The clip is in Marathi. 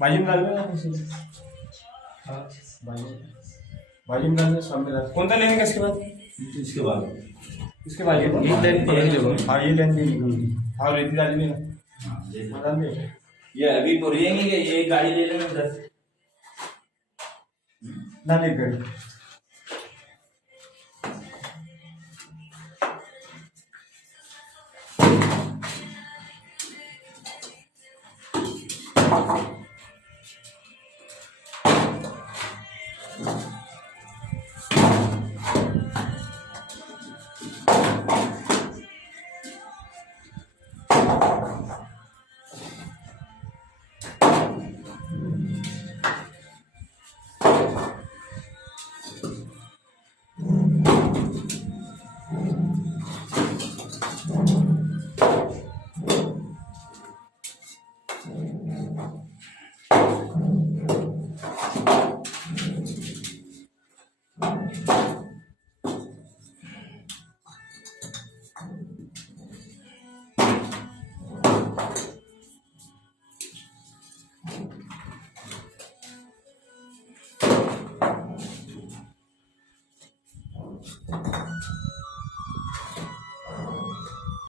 भाजी में डालना भाजी में डालना सामने डाल। कौन सा लेंगे इसके बाद? इसके बाद ये लेंगे। हाँ ये लेंगे। हाँ रेती डाली ना। ये अभी बोलेंगे कि ये गाड़ी ले लेंगे उधर ना लेकर